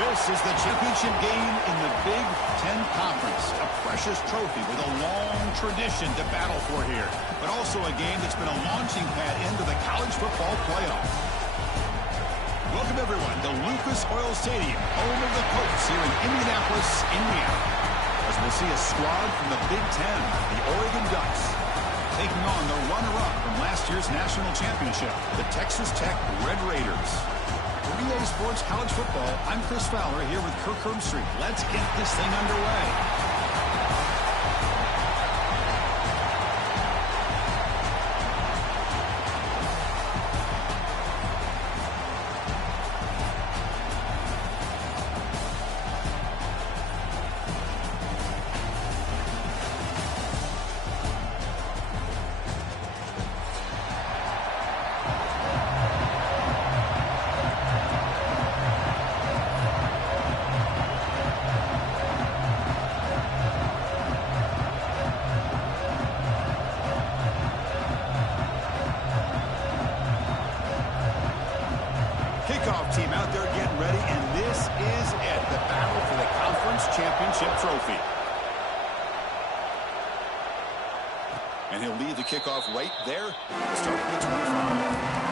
This is the championship game in the Big Ten Conference. A precious trophy with a long tradition to battle for here. But also a game that's been a launching pad into the college football playoff. Welcome, everyone, to Lucas Oil Stadium, home of the Colts here in Indianapolis, Indiana. As we'll see a squad from the Big Ten, the Oregon Ducks, taking on the runner-up from last year's national championship, the Texas Tech Red Raiders. For EA Sports College Football, I'm Chris Fowler here with Kirk Herbstreit. Let's get this thing underway. Kickoff team out there getting ready, and this is it, the battle for the conference championship trophy. And he'll lead the kickoff right there, starting at 25.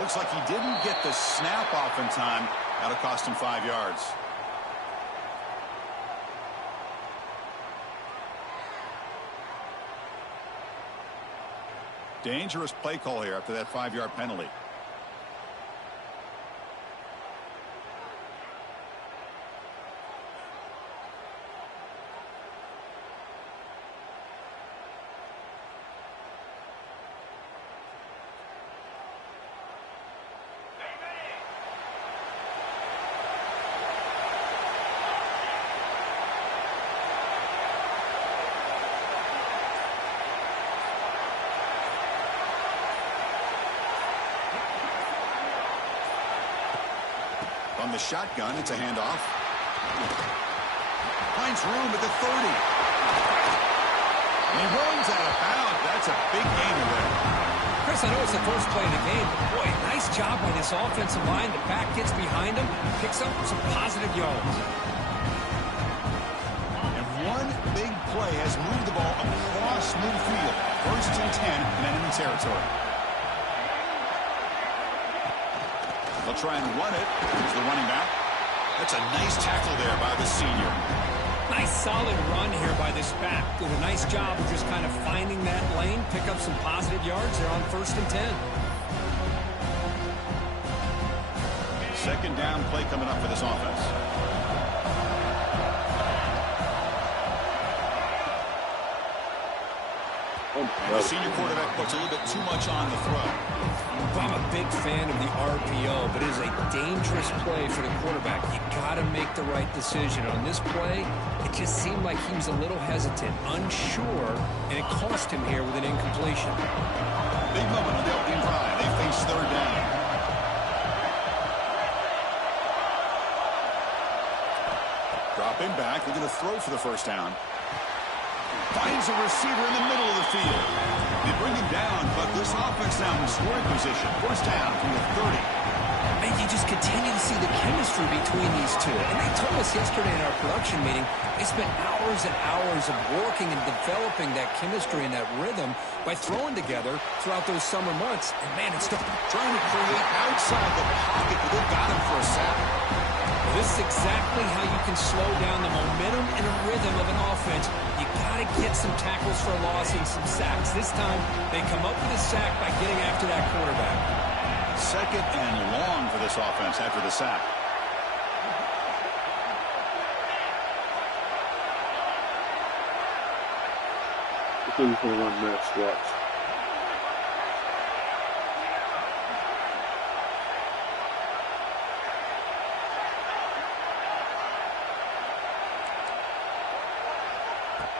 Looks like he didn't get the snap off in time. That'll cost him 5 yards. Dangerous play call here after that 5-yard penalty. From the shotgun, it's a handoff. Finds room at the 30. And he runs out of bounds. That's a big gain there. Chris, I know it's the first play of the game, but boy, nice job by this offensive line. The back gets behind him, picks up some positive yards. And one big play has moved the ball across midfield. 1st and 10 in enemy territory. They'll try and run it. Here's the running back. That's a nice tackle there by the senior. Nice solid run here by this back. Did a nice job of just kind of finding that lane, pick up some positive yards. They're on 1st and 10. Second down play coming up for this offense. The senior quarterback puts a little bit too much on the throw. I'm a big fan of the RPO, but it is a dangerous play for the quarterback. You got to make the right decision. On this play, it just seemed like he was a little hesitant, unsure, and it cost him here with an incompletion. Big moment on the opening drive. They face third down. Dropping back, looking to throw for the first down. Finds a receiver in the middle of the field. They bring him down, but this offense now in scoring position. First down from the 30. And you just continue to see the chemistry between these two. And they told us yesterday in our production meeting, they spent hours and hours of working and developing that chemistry and that rhythm by throwing together throughout those summer months. And, man, it's trying to create outside the pocket, but they've got him for a sack. This is exactly how you can slow down the momentum and a rhythm of an offense. You got to get some tackles for a loss and some sacks. This time, they come up with a sack by getting after that quarterback. Second and long for this offense after the sack. I think he's going to run next, watch.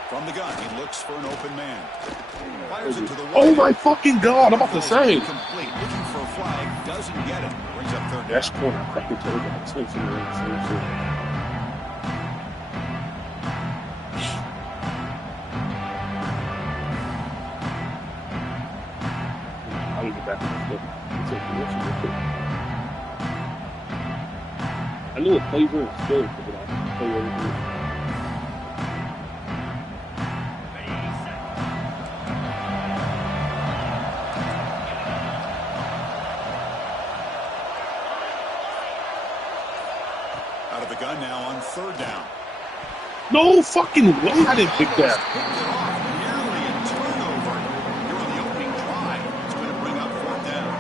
From the gun, he looks for an open man. Fires it to the oh my fucking God! I'm about to say. Complete. Looking for a flag, doesn't get it. Brings up third down. That's corner. Crack it to the back. Same thing. I'll get back in the flip. I knew a flavor and spirit, but I play everything. Gun now on third down. No fucking way I didn't pick that. Nearly a turnover. You're on the opening drive. It's going to bring up fourth down.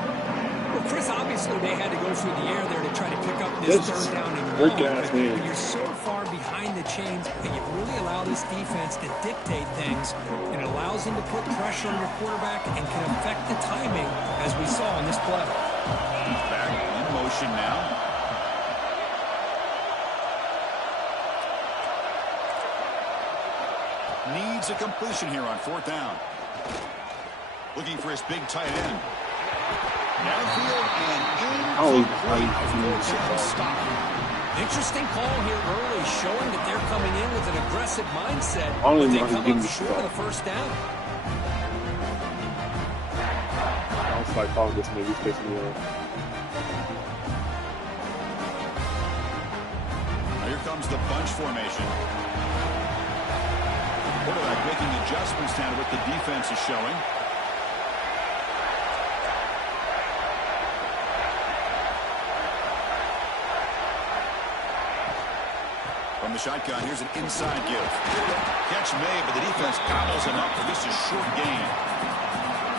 Well, Chris, obviously they had to go through the air there to try to pick up this third down and long. When you're so far behind the chains, and you really allow this defense to dictate things, and it allows them to put pressure on your quarterback and can affect the timing, as we saw in this play. Back in motion now. Needs a completion here on fourth down. Looking for his big tight end. Downfield and incomplete. Stop. Interesting call here early, showing that they're coming in with an aggressive mindset, but they come up short of the first down. I was like, calling this maybe facing the Here comes the bunch formation. Quarterback making adjustments down to what the defense is showing. From the shotgun, here's an inside give. Catch made, but the defense gobbles him up for just a short gain.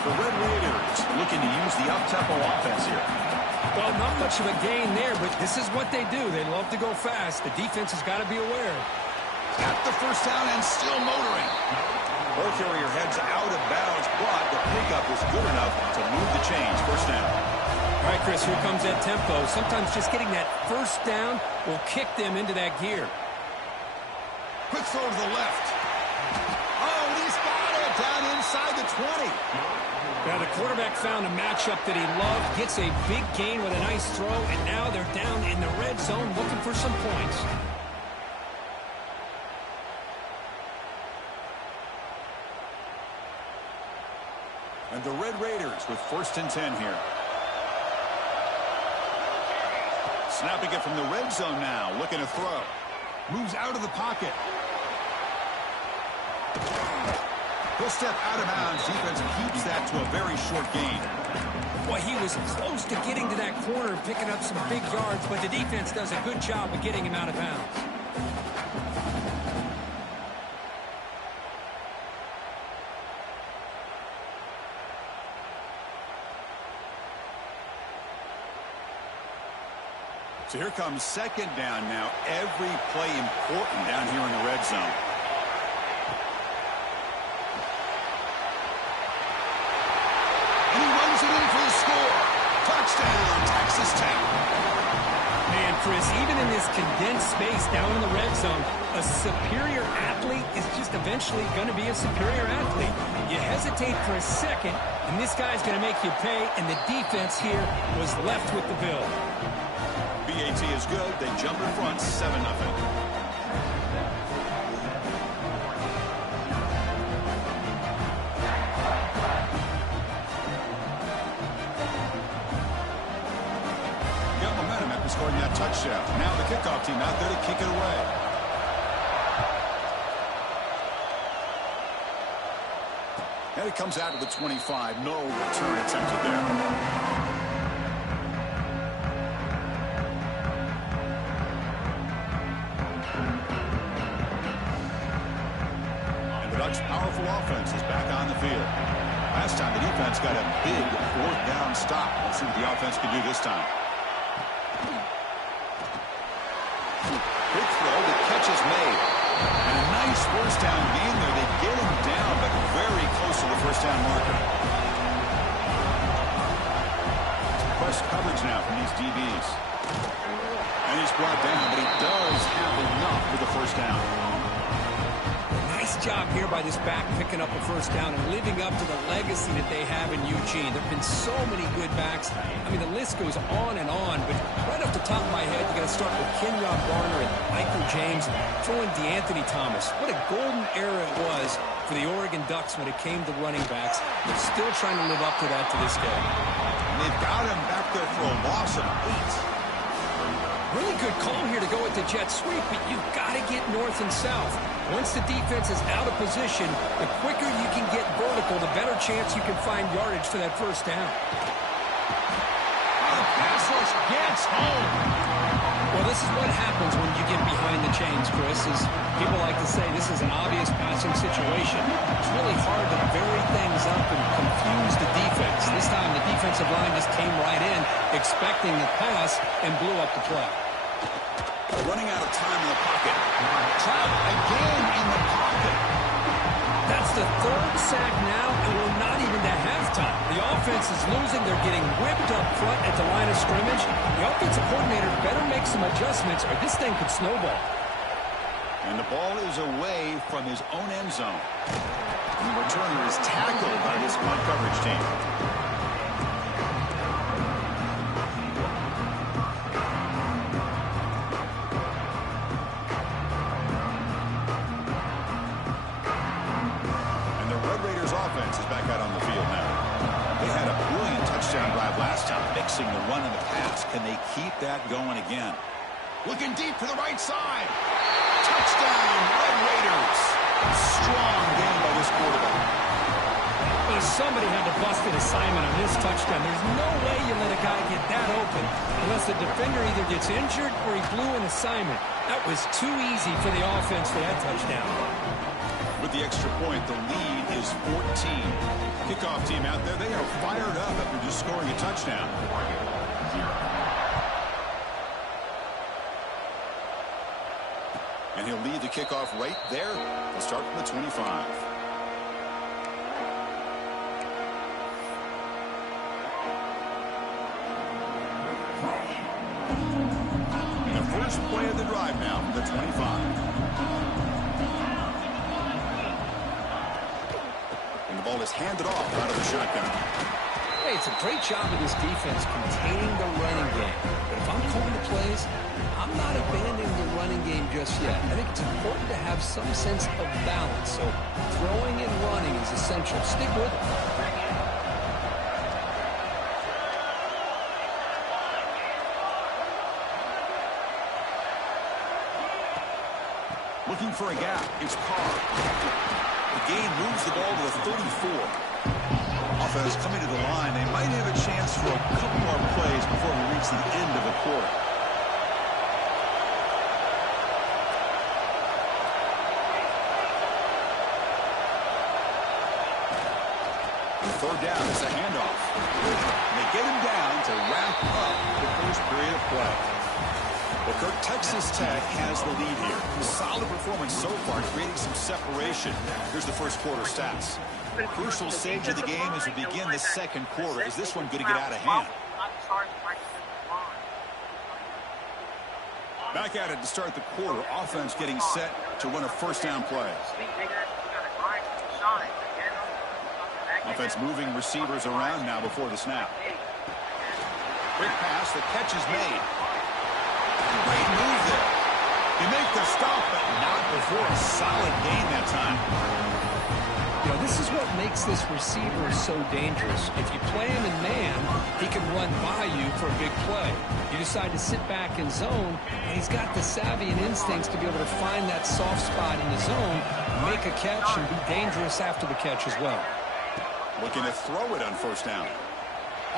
The Red Raiders looking to use the up-tempo offense here. Well, not much of a gain there, but this is what they do. They love to go fast. The defense has got to be aware. At the first down and still motoring. Ball carrier heads out of bounds, but the pickup is good enough to move the chains. First down. All right, Chris, here comes that tempo. Sometimes just getting that first down will kick them into that gear. Quick throw to the left. Oh, he's got it down inside the 20. Now, the quarterback found a matchup that he loved, gets a big gain with a nice throw, and now they're down in the red zone looking for some points. And the Red Raiders with first and 10 here. Snapping it from the red zone now, looking to throw. Moves out of the pocket. He'll step out of bounds. Defense keeps that to a very short gain. Boy, he was close to getting to that corner, picking up some big yards, but the defense does a good job of getting him out of bounds. So here comes second down now. Every play important down here in the red zone. tap. Man, Chris, even in this condensed space down in the red zone, a superior athlete is just eventually going to be a superior athlete. You hesitate for a second, and this guy's going to make you pay, and the defense here was left with the bill. BAT is good. They jump in front 7-0. Scoring that touchdown. Now the kickoff team out there to kick it away. And it comes out to the 25. No return attempted there. And the Ducks' powerful offense is back on the field. Last time the defense got a big fourth down stop. Let's see what the offense can do this time. Big throw, the catch is made. And a nice first down gain there. They get him down, but very close to the first down marker. Press coverage now from these DBs. And he's brought down, but he does have enough for the first down. Nice job here by this back picking up a first down and living up to the legacy that they have in Eugene. There have been so many good backs. I mean, the list goes on, but right off the top of my head, you got to start with Kenyon Barner and Michael James, throwing DeAnthony Thomas. What a golden era it was for the Oregon Ducks when it came to running backs. They're still trying to live up to that to this day. And they've got him back there for a loss of 8. Really good call here to go with the jet sweep, but you've got to get north and south. Once the defense is out of position, the quicker you can get vertical, the better chance you can find yardage for that first down. The pass rush gets home. Well, this is what happens when you get behind the chains, Chris. Is people like to say this is an obvious passing situation. It's really hard to vary things up and confuse the defense. This time the defensive line just came right in, expecting the pass, and blew up the play. Running out of time in the pocket. Trapped again in the pocket. That's the third sack now, and we're not even to halftime. The offense is losing. They're getting whipped up front at the line of scrimmage. The offensive coordinator better make some adjustments, or this thing could snowball. And the ball is away from his own end zone. And the returner is tackled by this punt coverage team. Offense is back out on the field now. They had a brilliant touchdown drive last time, mixing the run and the pass. Can they keep that going again? Looking deep to the right side. Touchdown, Red Raiders. Strong game by this quarterback. Well, somebody had to bust an assignment on this touchdown. There's no way you let a guy get that open unless the defender either gets injured or he blew an assignment. That was too easy for the offense for that touchdown. With the extra point, the lead is 14. Kickoff team out there, they are fired up after just scoring a touchdown. And he'll lead the kickoff right there. He'll start from the 25. And the first play of the drive now from the 25. The ball is handed off out of the shotgun. Hey, it's a great job of this defense containing the running game. But if I'm calling the plays, I'm not abandoning the running game just yet. I think it's important to have some sense of balance. So throwing and running is essential. Stick with it. Looking for a gap. It's Carr. The game moves the ball to the 34. Offense coming to the line. They might have a chance for a couple more plays before we reach the end of the quarter. The third down is a handoff. And they get him down to wrap up the first period of play. Well, Kirk, Texas Tech has the lead here. Solid performance so far, creating some separation. Here's the first quarter stats. Crucial stage of the game as we begin the second quarter. Is this one going to get out of hand? Back at it to start the quarter. Offense getting set to run a first down play. Offense moving receivers around now before the snap. Quick pass. The catch is made. Great move there. You make the stop, but not before a solid gain that time. You know, this is what makes this receiver so dangerous. If you play him in man, he can run by you for a big play. You decide to sit back in zone, and he's got the savvy and instincts to be able to find that soft spot in the zone, make a catch, and be dangerous after the catch as well. Looking to throw it on first down.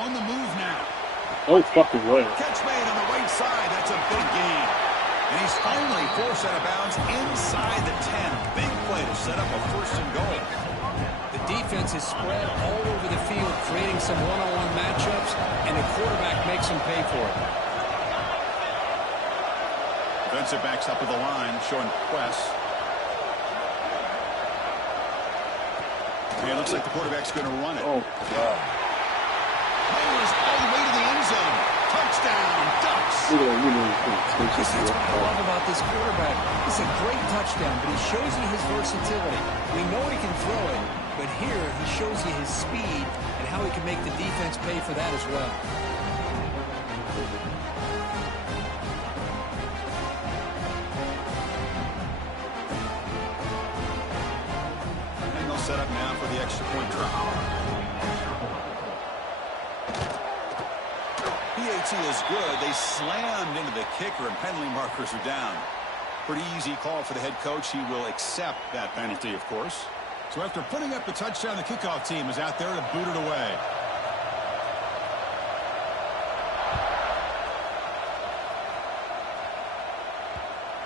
On the move now. Oh, fucking way. Catch made on the right side. That's a big gain. And he's finally forced out of bounds inside the 10. Big play to set up a first and goal. The defense is spread all over the field, creating some one-on-one matchups, and the quarterback makes them pay for it. Defensive backs up at the line, showing press. And it looks like the quarterback's going to run it. Oh, God. Players all the way to the end zone. Touchdown, Ducks. That's what I love about this quarterback. It's a great touchdown, but he shows you his versatility. We know he can throw it, but here he shows you his speed and how he can make the defense pay for that as well. And they'll set up now for the extra point drop. PAT is good. They slammed into the kicker, and penalty markers are down. Pretty easy call for the head coach. He will accept that penalty, of course. So after putting up the touchdown, the kickoff team is out there to boot it away.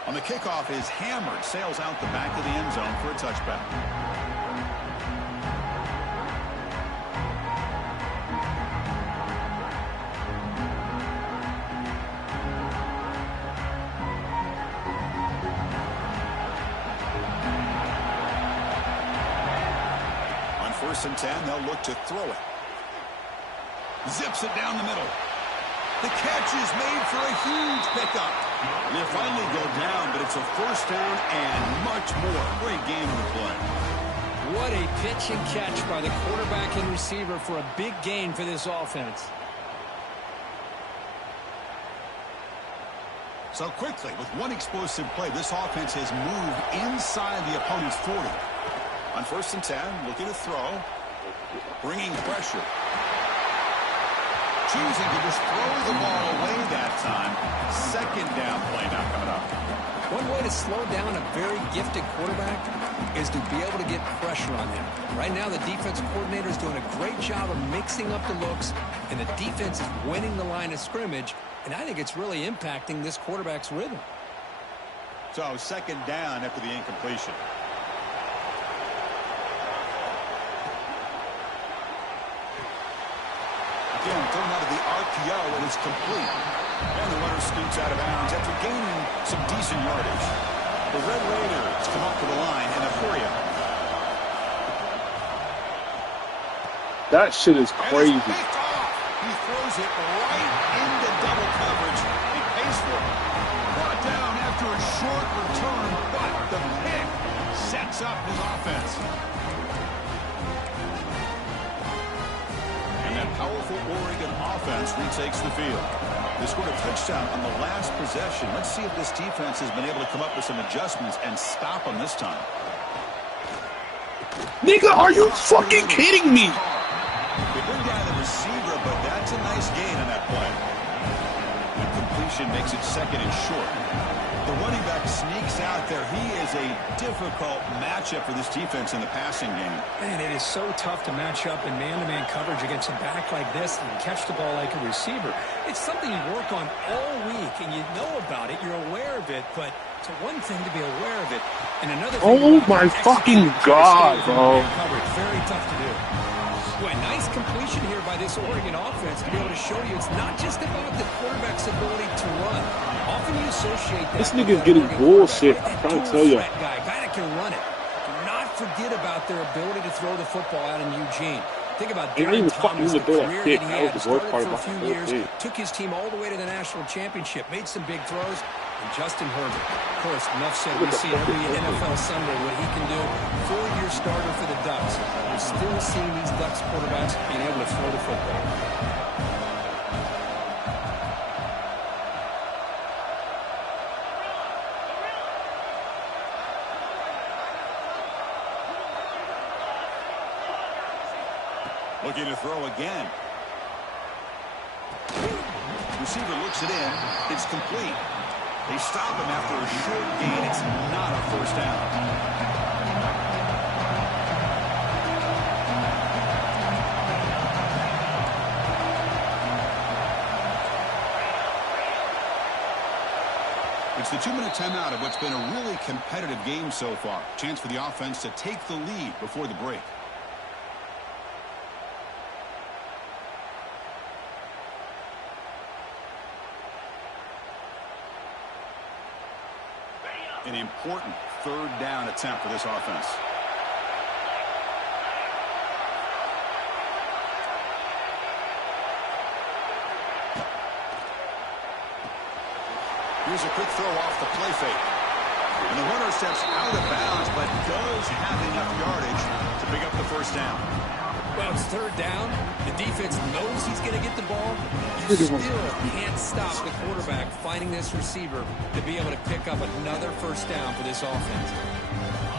On the kickoff is hammered, sails out the back of the end zone for a touchback. First and 10, they'll look to throw it. Zips it down the middle. The catch is made for a huge pickup. They finally go down, but it's a first down and much more. Great game on the play. What a pitch and catch by the quarterback and receiver for a big gain for this offense. So quickly, with one explosive play, this offense has moved inside the opponent's 40. On first and 10, looking to throw, bringing pressure. Choosing to just throw the ball away that time. Second down play now coming up. One way to slow down a very gifted quarterback is to be able to get pressure on him. Right now, the defensive coordinator is doing a great job of mixing up the looks, and the defense is winning the line of scrimmage, and I think it's really impacting this quarterback's rhythm. So second down after the incompletion. Again, thrown out of the RPO, and it's complete. And the runner scoots out of bounds after gaining some decent yardage. The Red Raiders come up to the line in a hurry up. That shit is crazy. He throws it right into double coverage. He pays for it. Brought down after a short return, but the pick sets up his offense. Powerful Oregon offense retakes the field. They scored a touchdown on the last possession. Let's see if this defense has been able to come up with some adjustments and stop them this time. Nigga, are you fucking kidding me? They bring down the receiver, but that's a nice gain on that play. The completion makes it second and short. The running back sneaks out there. He is a difficult matchup for this defense in the passing game. Man, it is so tough to match up in man-to-man coverage against a back like this and catch the ball like a receiver. It's something you work on all week, and you know about it. You're aware of it, but it's one thing to be aware of it, and another thing oh my fucking God, bro. Coverage. Very tough to do. Boy, nice completion here by this Oregon offense to be able to show you it's not just about the quarterback's ability to run. Often you associate that. This nigga's getting bullshit. I'm trying to tell you. Guy that can run it. Do not forget about their ability to throw the football out in Eugene. Think about Darren Thomas, the career that he had. Started for a few years, took his team all the way to the national championship, made some big throws. And Justin Herbert, of course, enough said. We see every NFL Sunday what he can do. 4-year starter for the Ducks. We're still seeing these Ducks quarterbacks being able to throw the football. Looking to throw again. Receiver looks it in. It's complete. They stop him after a short gain. It's not a first down. It's the 2-minute timeout of what's been a really competitive game so far. Chance for the offense to take the lead before the break. An important third down attempt for this offense. Here's a quick throw off the play fake. And the runner steps out of bounds, but does have enough yardage to pick up the first down. Well, it's third down. The defense knows he's going to get the ball. You still can't stop the quarterback finding this receiver to be able to pick up another first down for this offense.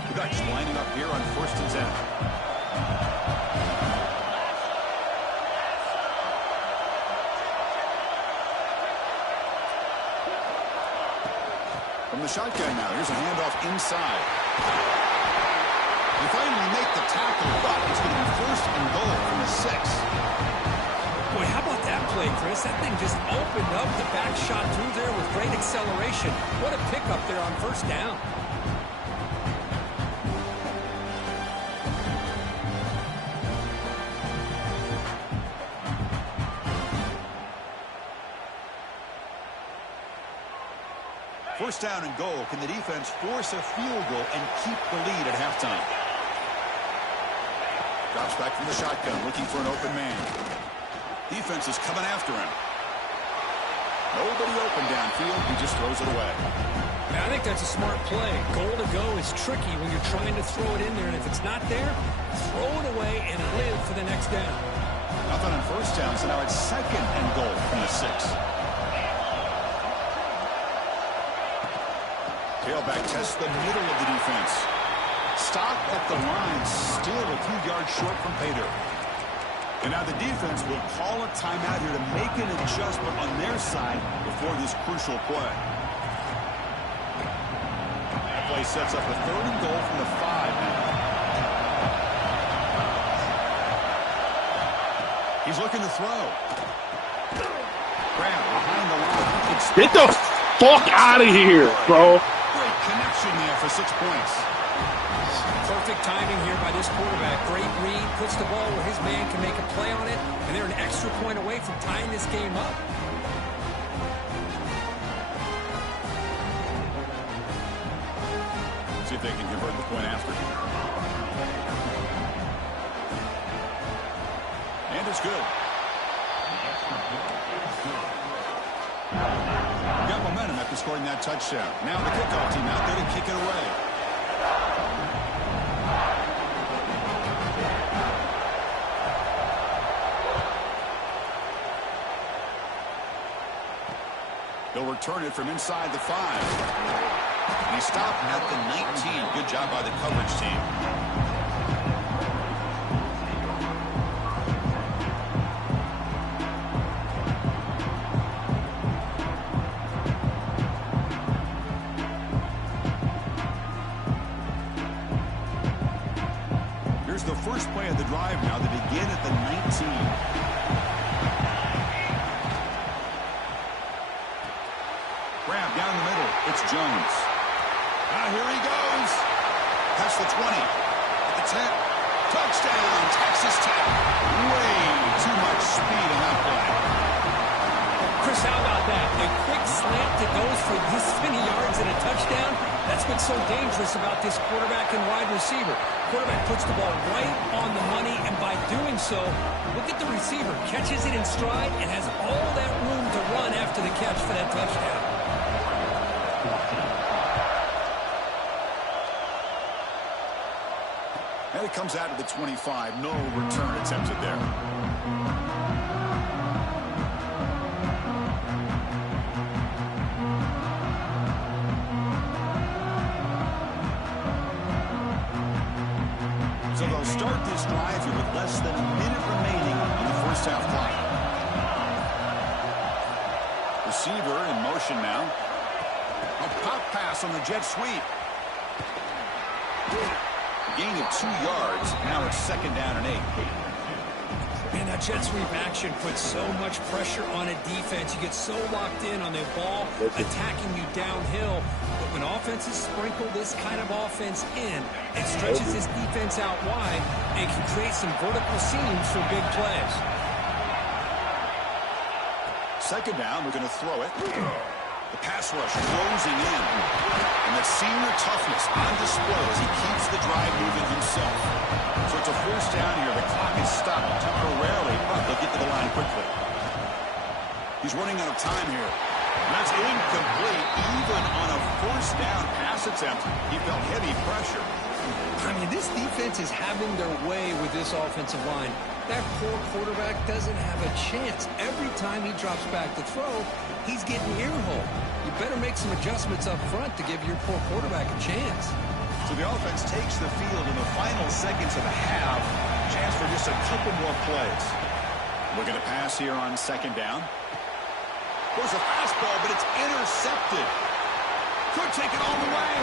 The Ducks lining up here on 1st and 10. From the shotgun now, here's a handoff inside. They finally make the tackle, but it's going to be 1st and goal from the 6. Boy, how about that play, Chris? That thing just opened up the back shot through there with great acceleration. What a pickup there on 1st down. First down and goal. Can the defense force a field goal and keep the lead at halftime? Drops back from the shotgun, looking for an open man. Defense is coming after him. Nobody open downfield. He just throws it away. Yeah, I think that's a smart play. Goal to go is tricky when you're trying to throw it in there, and if it's not there, throw it away and live for the next down. Nothing on first down, so now it's 2nd and goal from the 6. Tailback tests the middle of the defense. Stopped at the line, still a few yards short from pay dirt. And now the defense will call a timeout here to make an adjustment on their side before this crucial play. That play sets up a 3rd and goal from the 5 now. He's looking to throw. Graham behind the line. Get the fuck out of here, bro. Great connection there for 6 points. Perfect timing here by this quarterback. Great read, puts the ball where his man can make a play on it, and they're an extra point away from tying this game up. See if they can convert the point after. And it's good. Got momentum after scoring that touchdown. Now the kickoff team out there to kick it away. They'll return it from inside the 5. And he stopped at the 19. Good job by the coverage team. Here's the first play of the drive now. They begin at the 19. Grab down the middle. It's Jones. Here he goes. Past the 20. At the 10. Touchdown, Texas Tech. Way too much speed in that play. Chris, how about that? A quick slant that goes for this many yards and a touchdown. That's what's so dangerous about this quarterback and wide receiver. Quarterback puts the ball right on the money, and by doing so, look at the receiver. Catches it in stride and has all that room to run after the catch for that touchdown. And it comes out to the 25. No return attempted there. So they'll start this drive here with less than a minute remaining on the first half clock. Receiver in motion now. A pop pass on the jet sweep. Gain of 2 yards. Now it's 2nd down and 8. Man, that jet sweep action puts so much pressure on a defense. You get so locked in on the ball attacking you downhill. But when offenses sprinkle this kind of offense in, it stretches this defense out wide and can create some vertical seams for big plays. 2nd down, we're going to throw it. The pass rush closing in. And that senior toughness on display as he keeps the drive moving himself. So it's a 1st down here. The clock is stopped temporarily, but they'll get to the line quickly. He's running out of time here. And that's incomplete. Even on a 1st down pass attempt, he felt heavy pressure. I mean, this defense is having their way with this offensive line. That poor quarterback doesn't have a chance. Every time he drops back to throw, he's getting earholed. You better make some adjustments up front to give your poor quarterback a chance. So the offense takes the field in the final seconds of the half. Chance for just a couple more plays. Looking to pass here on 2nd down. There's a fastball, but it's intercepted. Could take it all the way.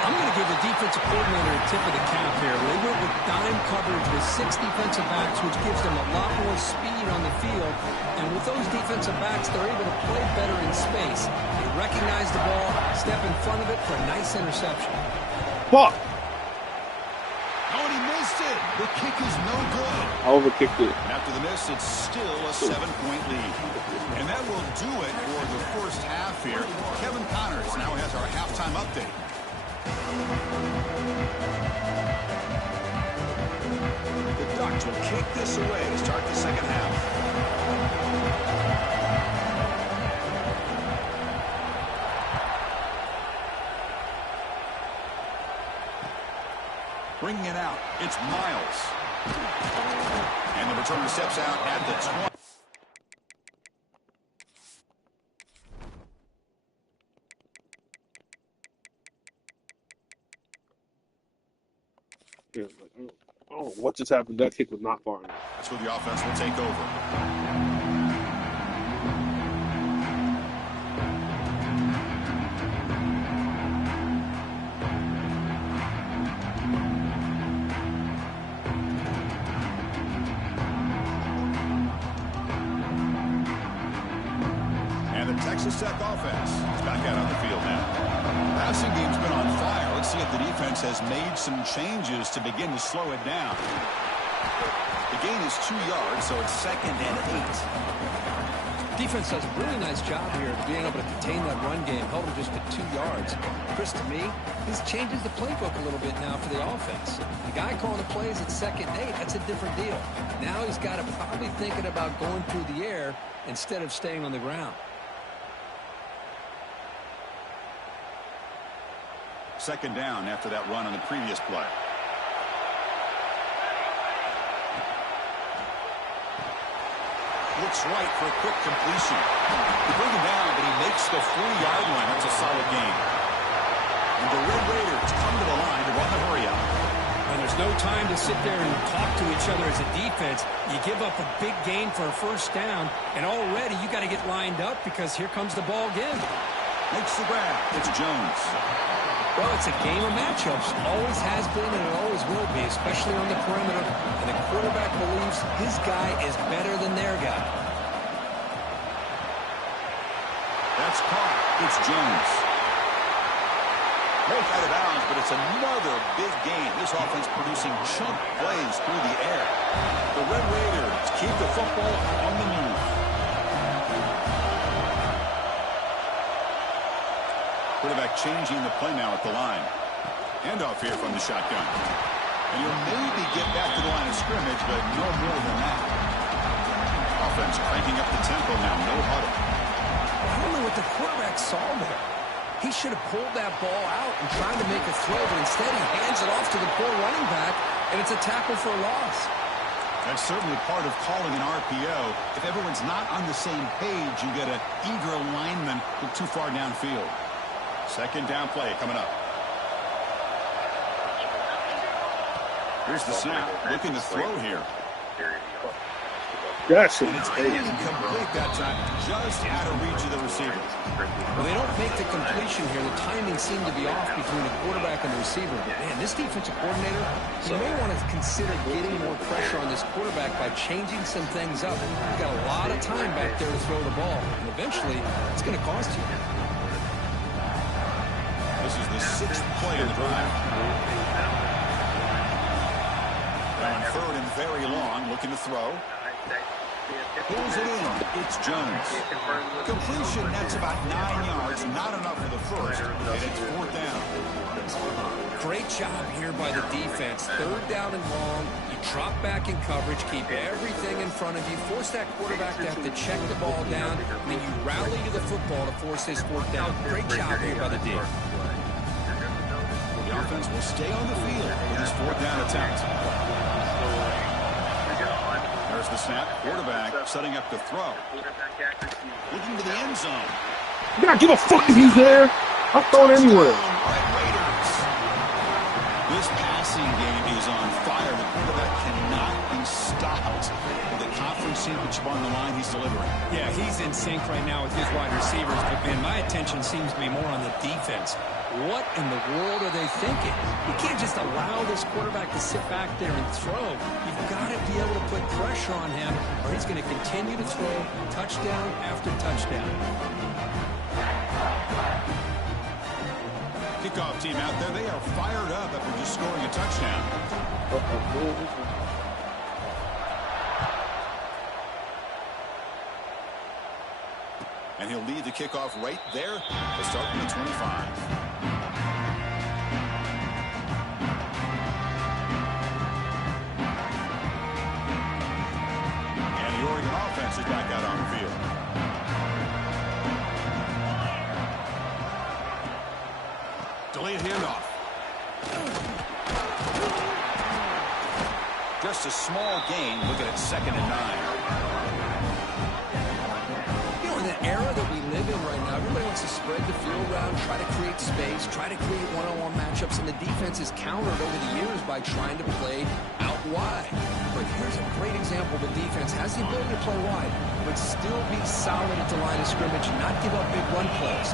I'm going to give the defensive coordinator a tip of the cap here. They went with dime coverage with 6 defensive backs, which gives them a lot more speed on the field. And with those defensive backs, they're able to play better in space. They recognize the ball, step in front of it for a nice interception. Fuck! Oh, and he missed it. The kick is no good. I overkicked it. And after the miss, it's still a 7-point lead. And that will do it for the first half here. Kevin Connors now has our halftime update. The Ducks will kick this away to start the 2nd half. Bringing it out, it's Miles. And the returner steps out at the 20. Oh, what just happened? That kick was not far enough. That's where the offense will take over. Texas Tech offense is back out on the field now. Passing game's been on fire. Let's see if the defense has made some changes to begin to slow it down. The gain is 2 yards, so it's 2nd and 8. Defense does a really nice job here of being able to contain that run game, held him just at 2 yards. Chris, to me, this changes the playbook a little bit now for the offense. The guy calling the plays at 2nd and 8, that's a different deal. Now he's got to probably thinking about going through the air instead of staying on the ground. 2nd down after that run on the previous play. Looks right for a quick completion. He brings him down, but he makes the 4-yard line. That's a solid gain. And the Red Raiders come to the line to run the hurry-up. And there's no time to sit there and talk to each other as a defense. You give up a big gain for a 1st down, and already you got to get lined up because here comes the ball again. Makes the grab. It's Jones. Well, it's a game of matchups. Always has been and it always will be, especially on the perimeter. And the quarterback believes his guy is better than their guy. That's caught. It's Jones. Both out of bounds, but it's another big game. This offense producing chunk plays through the air. The Red Raiders keep the football on the move. Quarterback changing the play now at the line. Handoff here from the shotgun. And you'll maybe get back to the line of scrimmage, but no more than that. Offense cranking up the tempo now. No huddle. I don't know what the quarterback saw there. He should have pulled that ball out and tried to make a throw, but instead he hands it off to the poor running back, and it's a tackle for a loss. That's certainly part of calling an RPO. If everyone's not on the same page, you get an eager lineman with too far downfield. Second down play coming up. Here's the snap, looking to throw here. Yes, and it's incomplete that time, just out of reach of the receiver. Well, they don't make the completion here. The timing seemed to be off between the quarterback and the receiver. But, man, this defensive coordinator, you may want to consider getting more pressure on this quarterback by changing some things up. You've got a lot of time back there to throw the ball, and eventually it's going to cost you. This is the 6th play of the drive. On 3rd and very long, looking to throw. Pulls it in. It's Jones. Completion, that's about 9 yards. Not enough for the first, and it's 4th down. Great job here by the defense. 3rd down and long. You drop back in coverage, keep everything in front of you, force that quarterback to have to check the ball down, and then you rally to the football to force this 4th down. Great job here by the D. The offense will stay on the field with this 4th down attempt. There's the snap. Quarterback setting up to throw. Looking to the end zone. You gotta give a fuck if he's there. I'll throw it anywhere. This passing game is on fire. The quarterback cannot be stopped. With the conference championship on the line, he's delivering. Yeah, he's in sync right now with his wide receivers. But, man, my attention seems to be more on the defense. What in the world are they thinking? You can't just allow this quarterback to sit back there and throw. You've got to be able to put pressure on him, or he's going to continue to throw touchdown after touchdown. Kickoff team out there, they are fired up after just scoring a touchdown. And he'll lead the kickoff right there to start from the 25. And the Oregon offense is back out on the field. Delayed handoff. Just a small gain. Looking at 2nd and 9. In the era that we live in right now, everybody wants to spread the field around, try to create space, try to create one-on-one matchups, and the defense is countered over the years by trying to play out wide. But here's a great example. The defense has the ability to play wide, but still be solid at the line of scrimmage and not give up big run plays.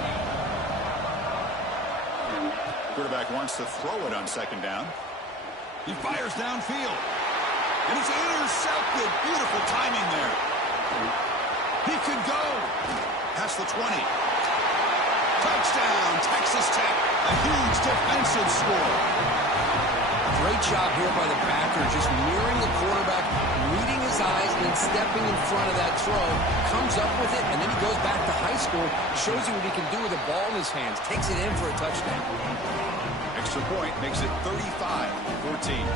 Quarterback wants to throw it on 2nd down. He fires downfield. And it's intercepted. Beautiful timing there. He could go. Past the 20. Touchdown, Texas Tech. A huge defensive score. Great job here by the backer, just mirroring the quarterback, reading his eyes, and then stepping in front of that throw. Comes up with it, and then he goes back to high school. Shows you what he can do with the ball in his hands. Takes it in for a touchdown. Extra point makes it 35-14.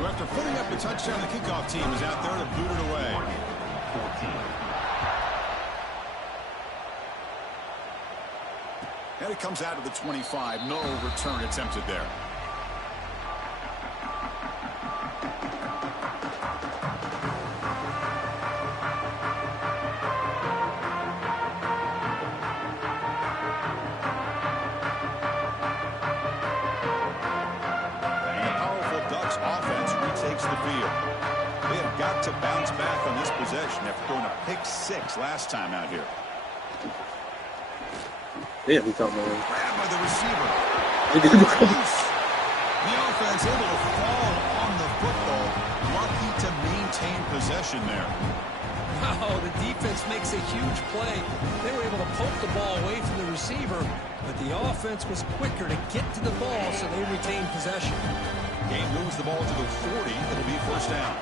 So after putting up the touchdown, the kickoff team is out there to boot it away. And it comes out of the 25. No return attempted there. And the powerful Ducks offense retakes the field. They have got to bounce back on this possession after throwing a pick 6 last time out here. Yeah, we talking about Grabbed by the receiver. it. The offense able to fall on the football. Lucky to maintain possession there. Oh, the defense makes a huge play. They were able to poke the ball away from the receiver, but the offense was quicker to get to the ball, so they retained possession. Game moves the ball to the 40. It'll be 1st down.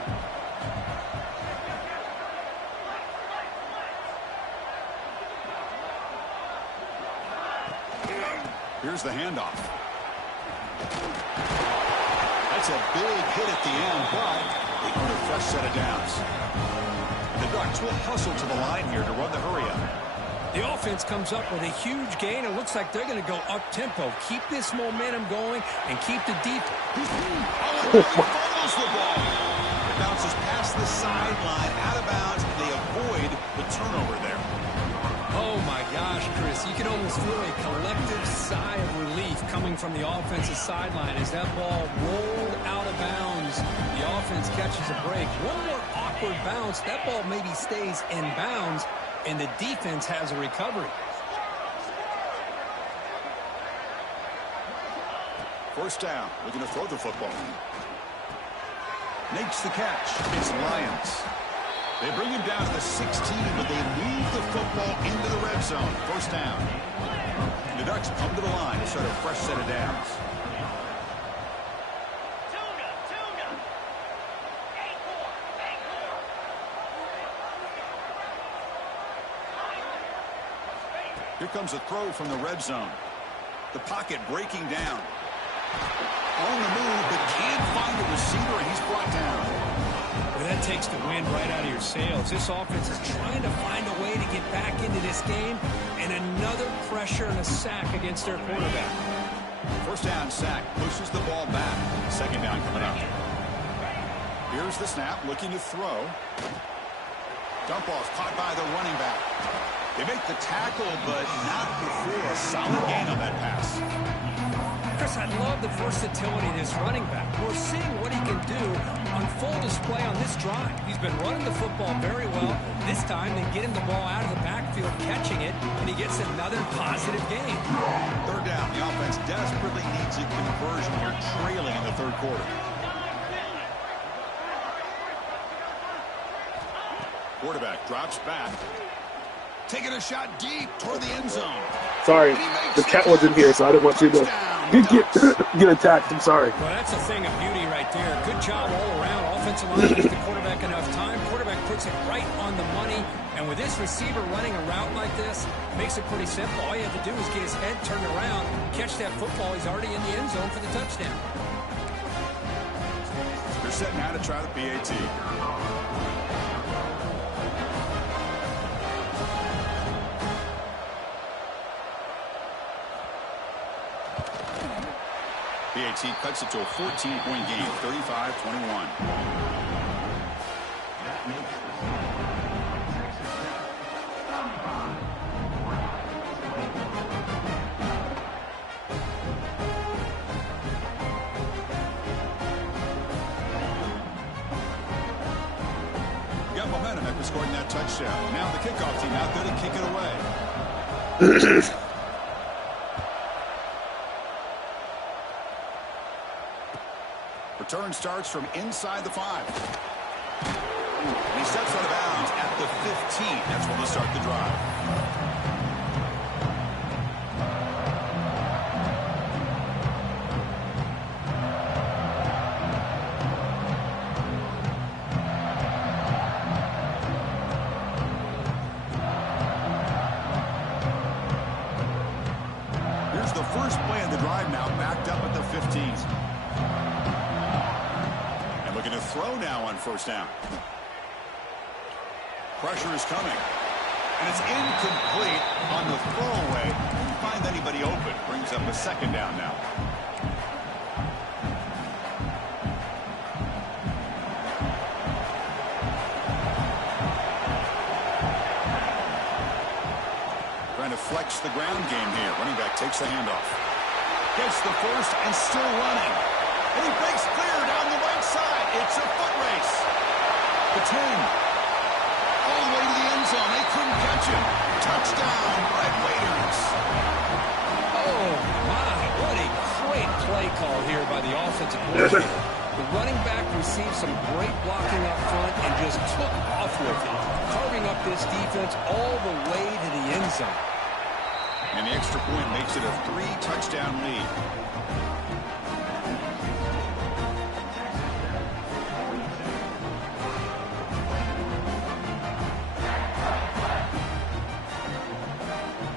Here's the handoff. That's a big hit at the end, but they earn a fresh set of downs. The Ducks will hustle to the line here to run the hurry up. The offense comes up with a huge gain. It looks like they're going to go up-tempo. Keep this momentum going and keep the deep. Oh, follows the ball. It bounces past the sideline, out of bounds. They avoid the turnover there. Oh, my gosh, Chris. You can almost feel a collective sigh of relief coming from the offensive sideline as that ball rolled out of bounds. The offense catches a break. One more awkward bounce. That ball maybe stays in bounds, and the defense has a recovery. First down, looking to throw the football. Makes the catch. It's Lions. They bring him down to the 16, but they move the football into the red zone. First down. The Ducks come to the line to start a fresh set of downs. Here comes a throw from the red zone. The pocket breaking down. On the move, but can't find a receiver, and he's brought down. Well, that takes the wind right out of your sails. This offense is trying to find a way to get back into this game, and another pressure and a sack against their quarterback. First down sack, pushes the ball back. Second down coming up. Here's the snap, looking to throw. Dump off, caught by the running back. They make the tackle, but not before a solid gain on that pass. Chris, I love the versatility of this running back. We're seeing what he can do on full display on this drive. He's been running the football very well. This time, they get him the ball out of the backfield, catching it, and he gets another positive gain. Third down. The offense desperately needs a conversion here, trailing in the third quarter. Quarterback drops back. Taking a shot deep toward the end zone. Sorry, the cat wasn't here, so I didn't want you to get attacked. I'm sorry. Well, that's a thing of beauty right there. Good job all around. Offensive line gives the quarterback enough time. Quarterback puts it right on the money. And with this receiver running a route like this, it makes it pretty simple. All you have to do is get his head turned around, catch that football. He's already in the end zone for the touchdown. They're set now to try the PAT. PAT cuts it to a 14-point game, 35-21. Got momentum after scoring that touchdown. Now the kickoff team out there to kick it away. Return starts from inside the 5. And he steps out of bounds at the 15. That's when they start the drive. Here's the first play of the drive now, backed up at the 15th. Looking to throw now on first down. Pressure is coming. And it's incomplete on the throwaway. Couldn't find anybody open. Brings up a second down now. Trying to flex the ground game here. Running back takes the handoff. Gets the first and still running. And he breaks clear down the right side. It's a foot race. The 10. All the way to the end zone. They couldn't catch him. Touchdown, Red Raiders. Oh, my. What a great play call here by the offensive coordinator. The running back received some great blocking up front and just took off with it, carving up this defense all the way to the end zone. And the extra point makes it a 3-touchdown lead.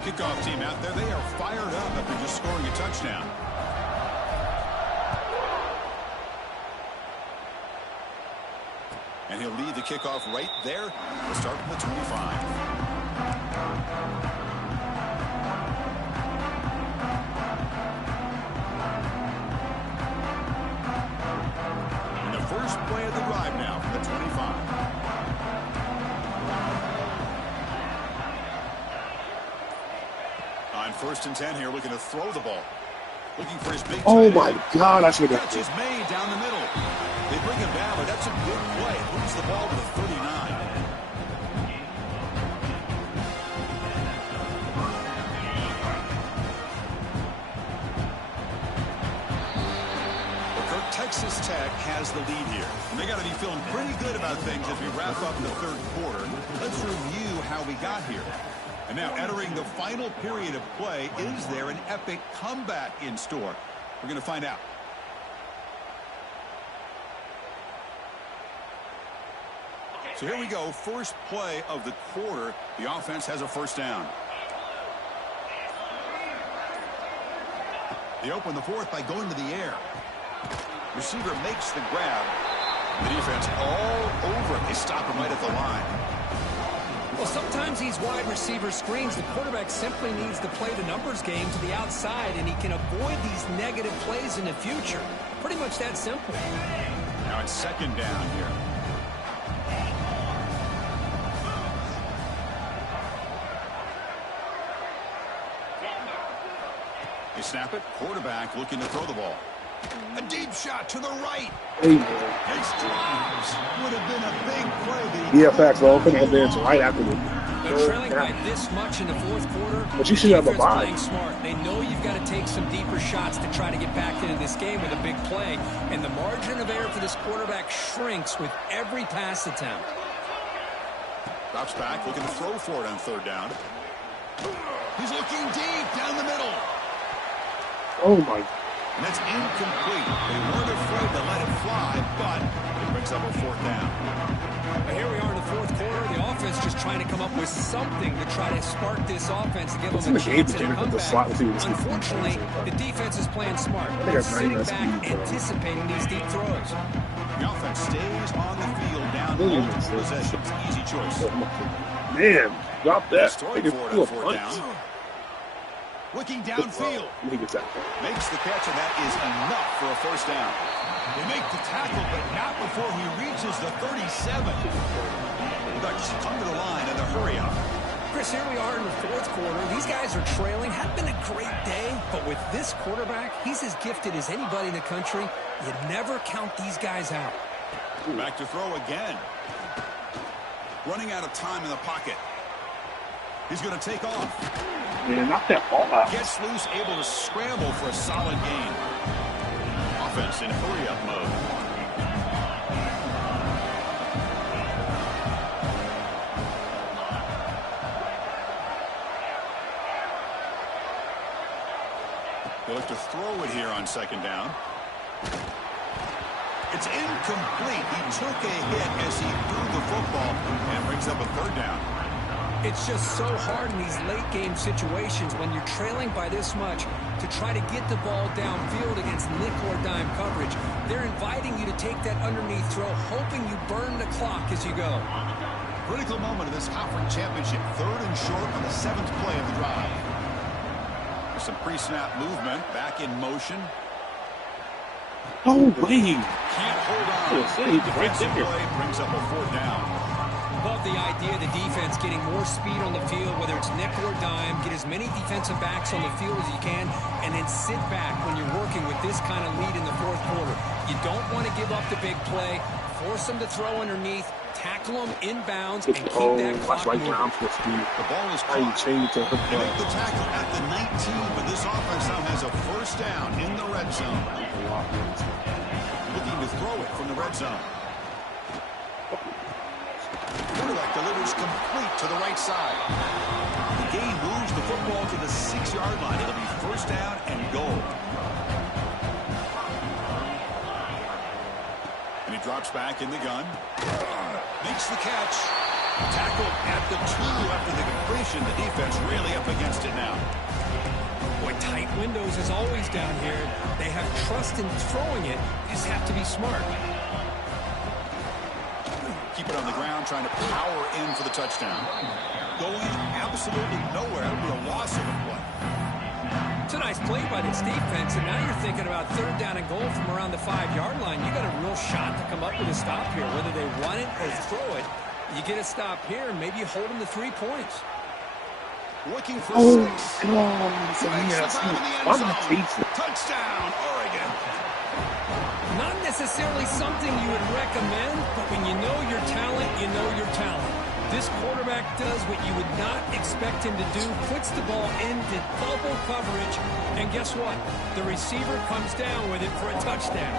Kickoff team out there, they are fired up after just scoring a touchdown. And he'll lead the kickoff right there. We'll start from the 25. first and 10 here, looking to throw the ball. Looking for his big Oh my God, I should have catch is made down the middle. They bring him down, but that's a big play. Moves the ball to the 39. Texas Tech has the lead here. And they got to be feeling pretty good about things as we wrap up the third quarter. Let's review how we got here. And now entering the final period of play, is there an epic comeback in store? We're going to find out. So here we go. First play of the quarter. The offense has a first down. They open the fourth by going to the air. Receiver makes the grab. The defense all over it. They stop him right at the line. Well, sometimes these wide receiver screens, the quarterback simply needs to play the numbers game to the outside, and he can avoid these negative plays in the future. Pretty much that simple. Now it's second down here. They snap it. Quarterback looking to throw the ball. A deep shot to the right. Hey, His drives would have been a big play. yeah, facts, bro. Put the advance right after me. They're trailing by this much in the fourth quarter. But you should have a bye. Playing smart. They know you've got to take some deeper shots to try to get back into this game with a big play. And the margin of error for this quarterback shrinks with every pass attempt. Drops back, looking to throw for it on third down. He's looking deep down the middle. Oh my. And that's incomplete. They weren't afraid to let it fly, but it brings up a fourth down. Well, here we are in the fourth quarter. The offense just trying to come up with something to try to spark this offense and give them a chance at a comeback. Unfortunately, the defense is playing smart. They're sitting back, anticipating these deep throws. The offense stays on the field down multiple possessions. Easy choice. Man, drop that. Story for it on fourth down. Looking downfield. Makes the catch, and that is enough for a first down. They make the tackle, but not before he reaches the 37. Ducks come to the line in the hurry up. Chris, here we are in the fourth quarter. These guys are trailing. Had been a great day, but with this quarterback, he's as gifted as anybody in the country. You never count these guys out. Back to throw again. Running out of time in the pocket. He's going to take off. Man, not that ball out. Gets loose, able to scramble for a solid gain. Offense in hurry-up mode. They look to throw it here on second down. It's incomplete. He took a hit as he threw the football and brings up a third down. It's just so hard in these late-game situations when you're trailing by this much to try to get the ball downfield against nickel or dime coverage. They're inviting you to take that underneath throw, hoping you burn the clock as you go. Critical moment of this conference championship. Third and short on the 7th play of the drive. There's some pre-snap movement. Back in motion. Oh, wait. Can't hold on. Defensive play brings up a fourth down. Love the idea of the defense getting more speed on the field, whether it's nickel or dime, get as many defensive backs on the field as you can, and then sit back when you're working with this kind of lead in the fourth quarter. You don't want to give up the big play, force them to throw underneath, tackle them inbounds, and keep that clock moving. The ball is caught. They make the tackle at the 19, but this offense now has a first down in the red zone. Looking to throw it from the red zone. Quarterback delivers complete to the right side. The game moves the football to the 6-yard line. It'll be first down and goal. And he drops back in the gun. Makes the catch. Tackled at the 2 after the completion. The defense really up against it now. Boy, tight windows as always down here. They have trust in throwing it. You just have to be smart. Keep it on the ground, trying to power in for the touchdown. Going absolutely nowhere. That would be a loss of a play. It's a nice play by this defense, and now you're thinking about third down and goal from around the 5-yard line. You got a real shot to come up with a stop here. Whether they run it or throw it, you get a stop here, and maybe you hold them to 3 points. Looking for Oh, 6. God. So, yeah, why am I chasing? Touchdown, Oregon. Not necessarily something you would recommend, but when you know your talent, you know your talent. This quarterback does what you would not expect him to do, puts the ball into double coverage, and guess what? The receiver comes down with it for a touchdown.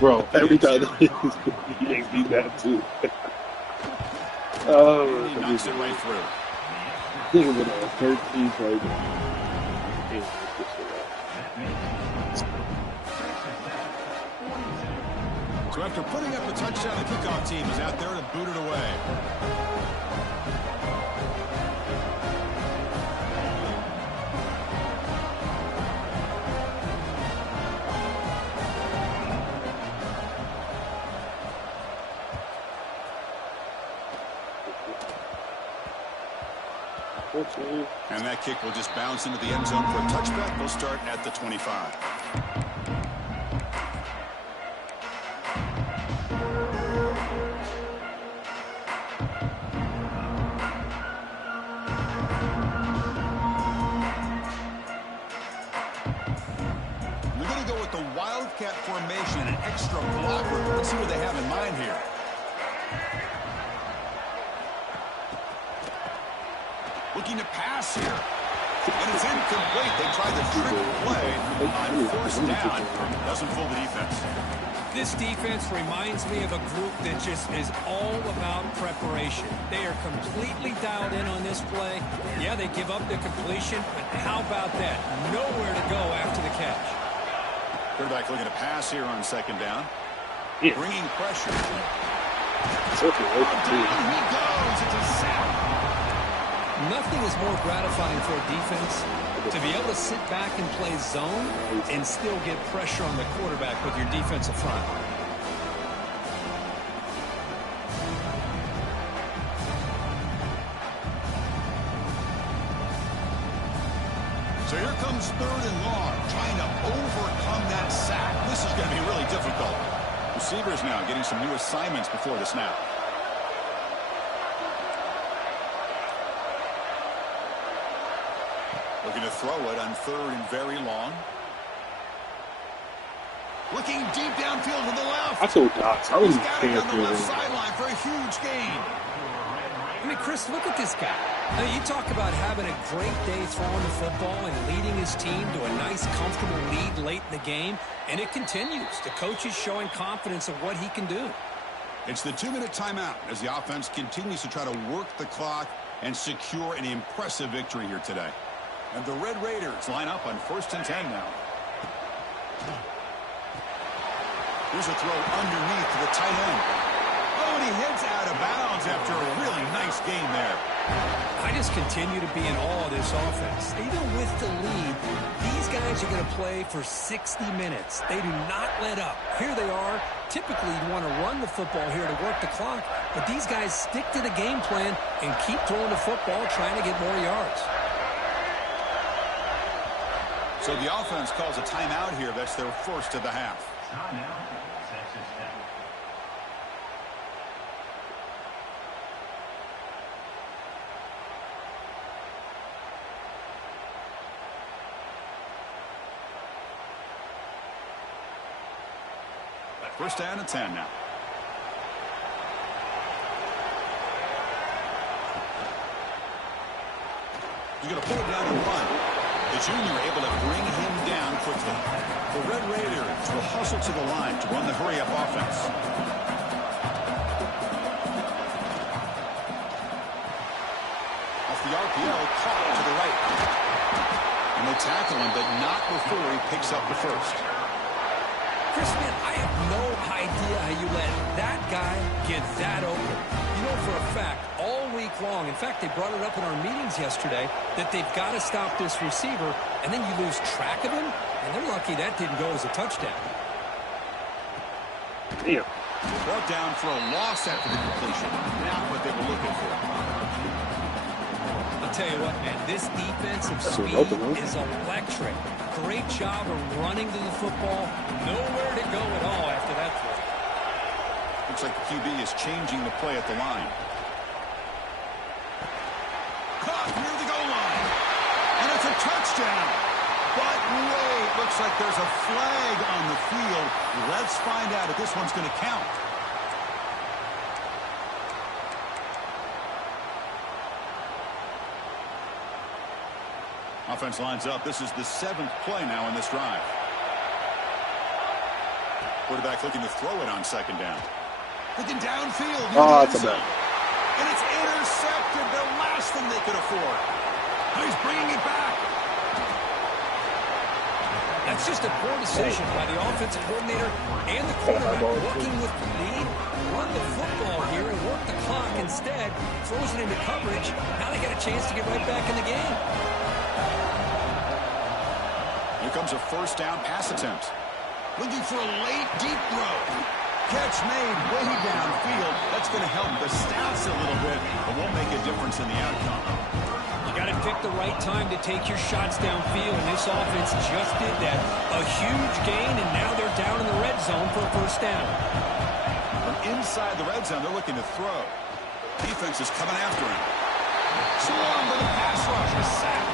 Bro, every time he ain't beat that too. Oh, He knocks it right through. Think of it all. 13 right now. So after putting up a touchdown, the kickoff team is out there to boot it away. And that kick will just bounce into the end zone for a touchback. They'll start at the 25. They're going to go with the Wildcat formation and an extra blocker. Let's see what they have in mind here. Looking to pass here. And it's incomplete. They tried the trick play on first down. Doesn't fool the defense. This defense reminds me of a group that just is all about preparation. They are completely dialed in on this play. Yeah, they give up the completion, but how about that? Nowhere to go after the catch. Quarterback looking to pass here on second down. Yeah. Bringing pressure. So Down he goes. It's a sack. Nothing is more gratifying for a defense to be able to sit back and play zone and still get pressure on the quarterback with your defensive front. So here comes third and long, trying to overcome that sack. This is going to be really difficult. Receivers now getting some new assignments before the snap. Looking to throw it on third and very long. Looking deep downfield to the left. I told Docs, I was He's got it care on for the left him. sideline for a huge gain. I mean, Chris, look at this guy. Now, you talk about having a great day throwing the football and leading his team to a nice, comfortable lead late in the game, and it continues. The coach is showing confidence of what he can do. It's the 2-minute timeout as the offense continues to try to work the clock and secure an impressive victory here today. And the Red Raiders line up on 1st and 10 now. Here's a throw underneath to the tight end. Oh, and he heads out of bounds after a really nice game there. I just continue to be in awe of this offense. Even with the lead, these guys are going to play for 60 minutes. They do not let up. Here they are. Typically, you want to run the football here to work the clock, but these guys stick to the game plan and keep throwing the football, trying to get more yards. So the offense calls a timeout here. That's their first of the half. First down and 10 now. He's going to pull it down and run. The junior able to bring him down quickly. The Red Raiders will hustle to the line to run the hurry-up offense. Off the RPO, caught to the right. And they tackle him, but not before he picks up the first. Chris, man, I have no idea how you let that guy get that open. You know for a fact, all week long, in fact, they brought it up in our meetings yesterday, that they've got to stop this receiver, and then you lose track of him, and they're lucky that didn't go as a touchdown. Damn. Brought down for a loss after the completion. Not what they were looking for. I'll tell you what, man, this defensive speed is electric. Great job of running to the football. Nowhere to go at all after that throw. Looks like the QB is changing the play at the line. Caught near the goal line. And it's a touchdown. But wait, looks like there's a flag on the field. Let's find out if this one's going to count. Offense lines up. This is the 7th play now in this drive. Quarterback looking to throw it on 2nd down. Looking downfield. Oh, that's a bad. And it's intercepted. The last thing they could afford. Now he's bringing it back. That's just a poor decision by the offensive coordinator and the quarterback. Working with the lead, run the football here and work the clock instead. Throws it into coverage. Now they got a chance to get right back in the game. Here comes a 1st down pass attempt. Looking for a late, deep throw. Catch made way downfield. That's going to help the stats a little bit, but won't make a difference in the outcome. You got to pick the right time to take your shots downfield, and this offense just did that. A huge gain, and now they're down in the red zone for a 1st down. From inside the red zone, they're looking to throw. Defense is coming after him. Swarm with a pass rush, a sack.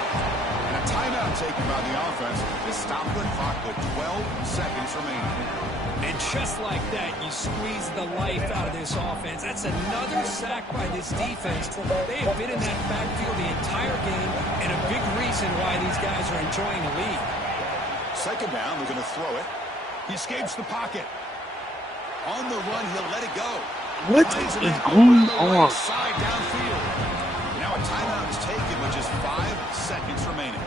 And a timeout taken by the offense to stop the clock with 12 seconds remaining. And just like that, you squeeze the life out of this offense. That's another sack by this defense. They have been in that backfield the entire game, and a big reason why these guys are enjoying the lead. 2nd down, they're going to throw it. He escapes the pocket. On the run, he'll let it go. What is going on? Side downfield. Now a timeout is taken with just 5 seconds remaining.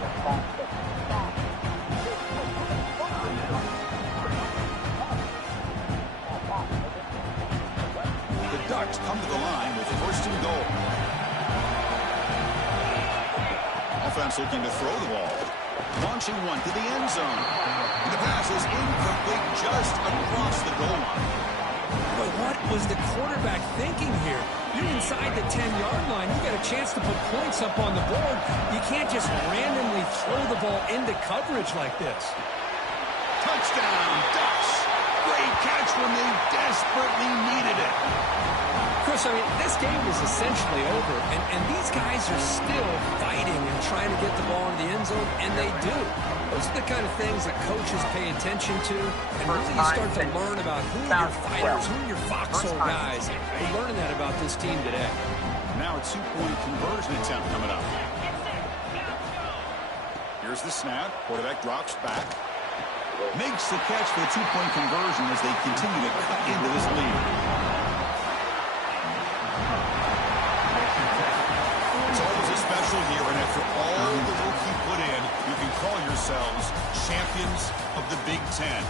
The Ducks come to the line with 1st and goal. Offense looking to throw the ball. Launching one to the end zone. And the pass is incomplete just across the goal line. But what was the quarterback thinking here? You're inside the 10-yard line. You got a chance to put points up on the board. You can't just randomly throw the ball into coverage like this. Touchdown, Ducks. Great catch when they desperately needed it. Chris, I mean, this game is essentially over, and these guys are still fighting and trying to get the ball in the end zone, and they do. Those are the kind of things that coaches pay attention to, and really you start to learn about who are your fighters, who are your foxhole guys. We're learning that about this team today. Now a 2-point conversion attempt coming up. Here's the snap. Quarterback drops back. Makes the catch for the 2-point conversion as they continue to cut into this lead. It's always a special year, and after all the work he put in, you can call yourselves champions of the Big Ten.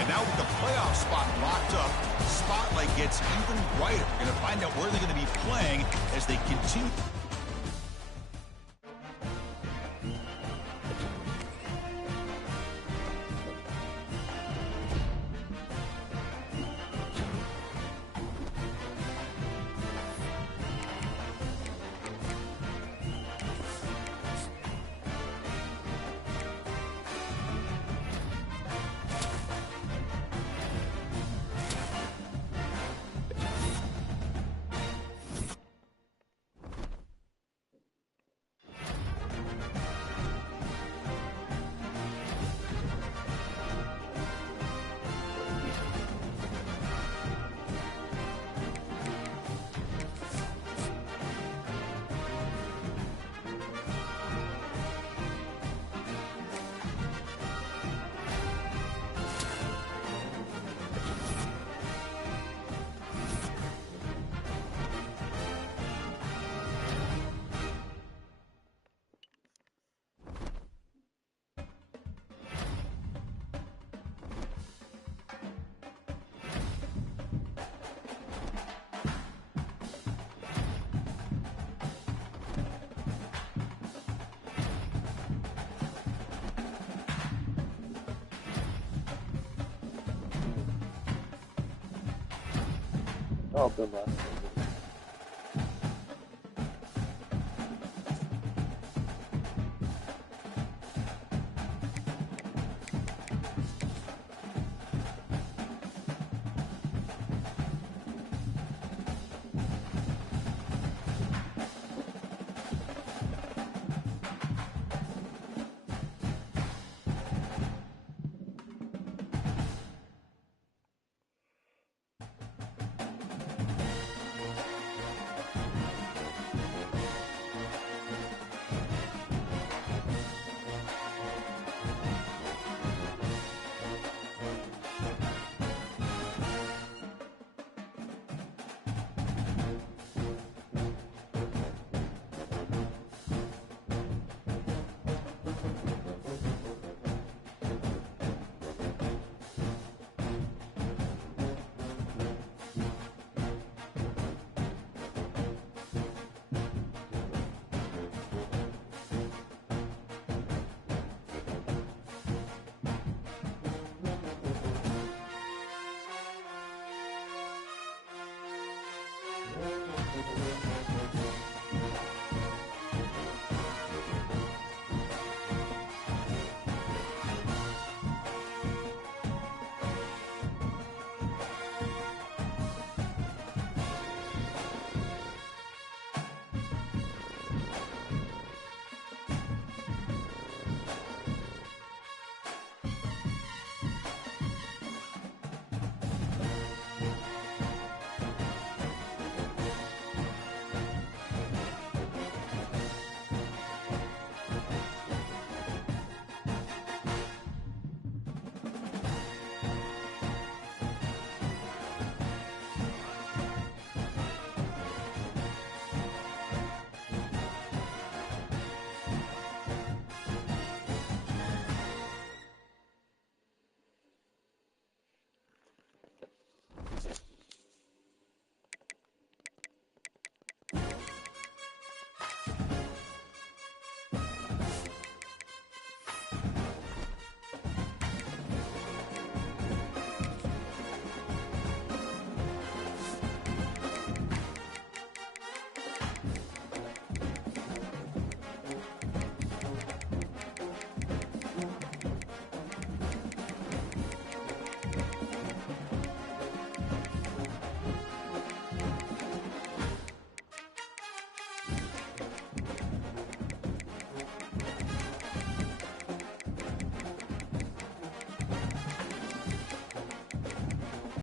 And now with the playoff spot locked up, the spotlight gets even brighter. We're going to find out where they're going to be playing as they continue. Oh, good luck.